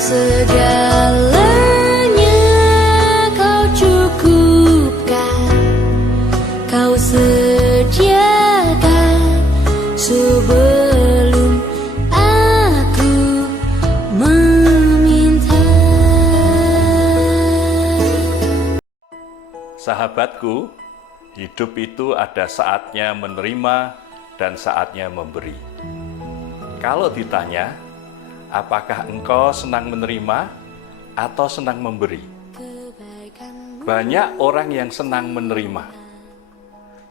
segalanya kau cukupkan, kau sediakan sebelum aku meminta. Sahabatku, hidup itu ada saatnya menerima dan saatnya memberi. Kalau ditanya, apakah engkau senang menerima atau senang memberi? Banyak orang yang senang menerima.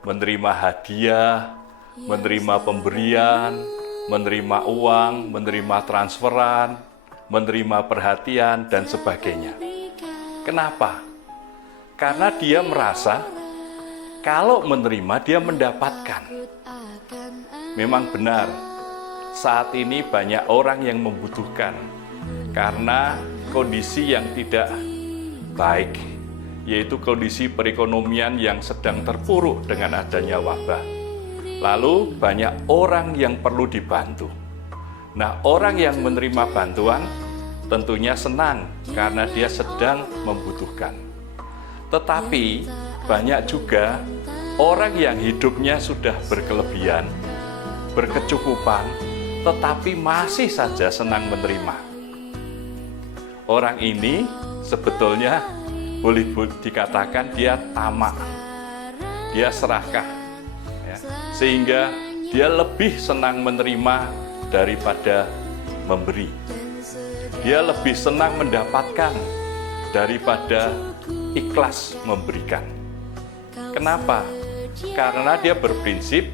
Menerima hadiah, menerima pemberian, menerima uang, menerima transferan, menerima perhatian, dan sebagainya. Kenapa? Karena dia merasa kalau menerima dia mendapatkan. Memang benar, saat ini banyak orang yang membutuhkan karena kondisi yang tidak baik, yaitu kondisi perekonomian yang sedang terpuruk dengan adanya wabah. Lalu banyak orang yang perlu dibantu. Nah, orang yang menerima bantuan tentunya senang karena dia sedang membutuhkan. Tetapi banyak juga orang yang hidupnya sudah berkelebihan, berkecukupan, tetapi masih saja senang menerima. Orang ini sebetulnya boleh dikatakan dia tamak, dia serakah, ya, sehingga dia lebih senang menerima daripada memberi. Dia lebih senang mendapatkan daripada ikhlas memberikan. Kenapa? Karena dia berprinsip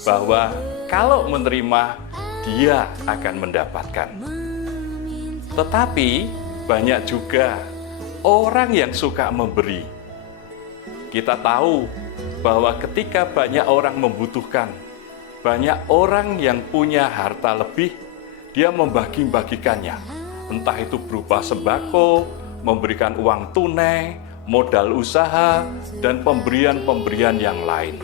bahwa kalau menerima, dia akan mendapatkan. Tetapi banyak juga orang yang suka memberi. Kita tahu bahwa ketika banyak orang membutuhkan, banyak orang yang punya harta lebih, dia membagi-bagikannya. Entah itu berupa sembako, memberikan uang tunai, modal usaha, dan pemberian-pemberian yang lain.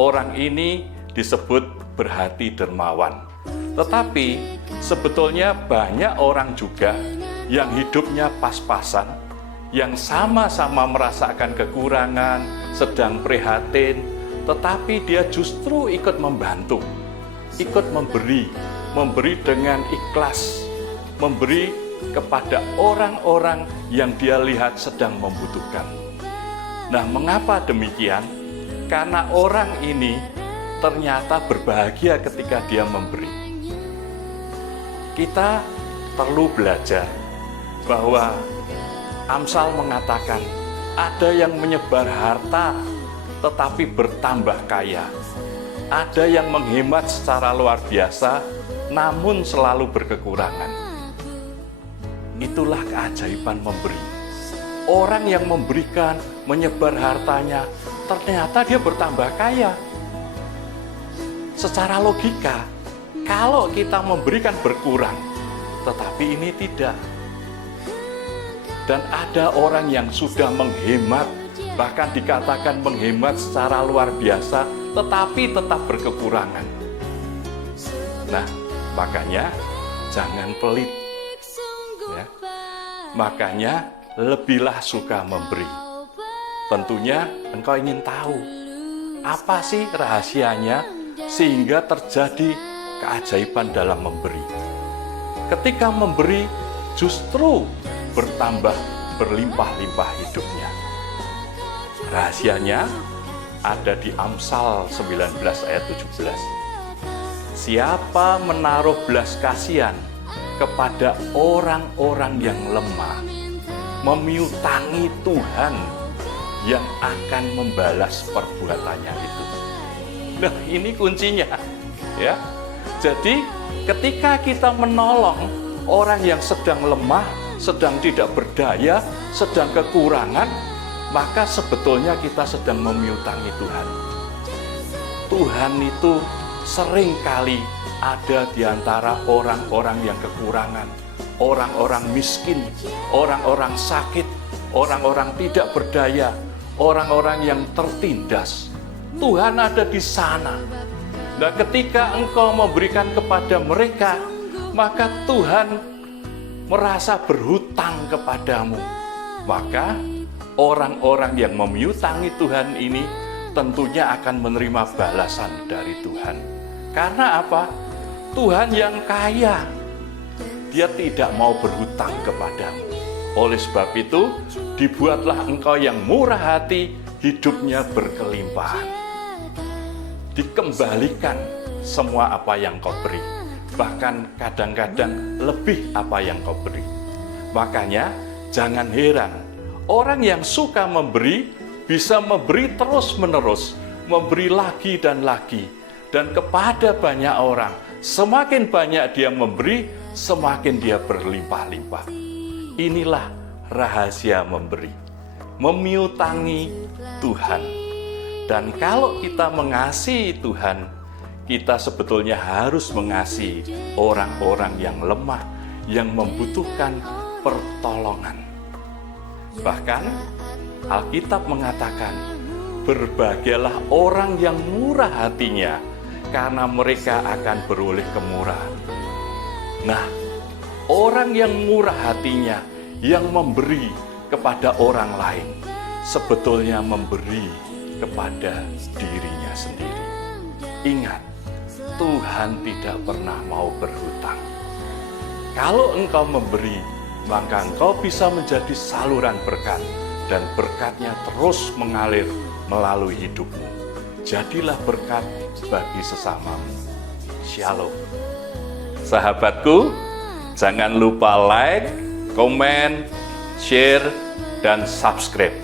Orang ini disebut berhati dermawan. Tetapi sebetulnya banyak orang juga yang hidupnya pas-pasan, yang sama-sama merasakan kekurangan, sedang prihatin, tetapi dia justru ikut membantu, ikut memberi dengan ikhlas, memberi kepada orang-orang yang dia lihat sedang membutuhkan. Nah, mengapa demikian? Karena orang ini ternyata berbahagia ketika dia memberi. Kita perlu belajar bahwa Amsal mengatakan ada yang menyebar harta tetapi bertambah kaya. Ada yang menghemat secara luar biasa namun selalu berkekurangan. Itulah keajaiban memberi. Orang yang memberikan, menyebar hartanya, ternyata dia bertambah kaya. Secara logika, kalau kita memberikan berkurang, tetapi ini tidak. Dan ada orang yang sudah menghemat, bahkan dikatakan menghemat secara luar biasa, tetapi tetap berkekurangan. Nah, makanya jangan pelit. Ya. Makanya lebihlah suka memberi. Tentunya engkau ingin tahu, apa sih rahasianya sehingga terjadi keajaiban dalam memberi. Ketika memberi, justru bertambah berlimpah-limpah hidupnya. Rahasianya ada di Amsal 19 ayat 17. Siapa menaruh belas kasihan kepada orang-orang yang lemah, memiutangi Tuhan yang akan membalas perbuatannya itu. Nah, ini kuncinya, ya. Jadi, ketika kita menolong orang yang sedang lemah, sedang tidak berdaya, sedang kekurangan, maka sebetulnya kita sedang memiutangi Tuhan. Tuhan itu seringkali ada di antara orang-orang yang kekurangan, orang-orang miskin, orang-orang sakit, orang-orang tidak berdaya, orang-orang yang tertindas. Tuhan ada di sana. Nah, ketika engkau memberikan kepada mereka, maka Tuhan merasa berhutang kepadamu, maka orang-orang yang memiutangi Tuhan ini tentunya akan menerima balasan dari Tuhan. Karena apa? Tuhan yang kaya, Dia tidak mau berhutang kepadamu. Oleh sebab itu, dibuatlah engkau yang murah hati, hidupnya berkelimpahan. Dikembalikan semua apa yang kau beri, bahkan kadang-kadang lebih apa yang kau beri. Makanya jangan heran, orang yang suka memberi bisa memberi terus-menerus, memberi lagi dan lagi, dan kepada banyak orang. Semakin banyak dia memberi, semakin dia berlimpah-limpah. Inilah rahasia memberi, memiutangi Tuhan. Dan kalau kita mengasihi Tuhan, kita sebetulnya harus mengasihi orang-orang yang lemah, yang membutuhkan pertolongan. Bahkan Alkitab mengatakan, berbahagialah orang yang murah hatinya, karena mereka akan beroleh kemurahan. Nah, orang yang murah hatinya, yang memberi kepada orang lain, sebetulnya memberi kepada dirinya sendiri. Ingat, Tuhan tidak pernah mau berhutang. Kalau engkau memberi, maka engkau bisa menjadi saluran berkat, dan berkatnya terus mengalir melalui hidupmu. Jadilah berkat bagi sesamamu. Shalom. Sahabatku, jangan lupa like, komen, share, dan subscribe.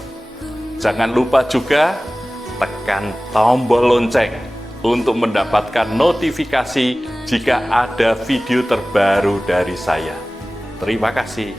Jangan lupa juga tekan tombol lonceng untuk mendapatkan notifikasi jika ada video terbaru dari saya. Terima kasih.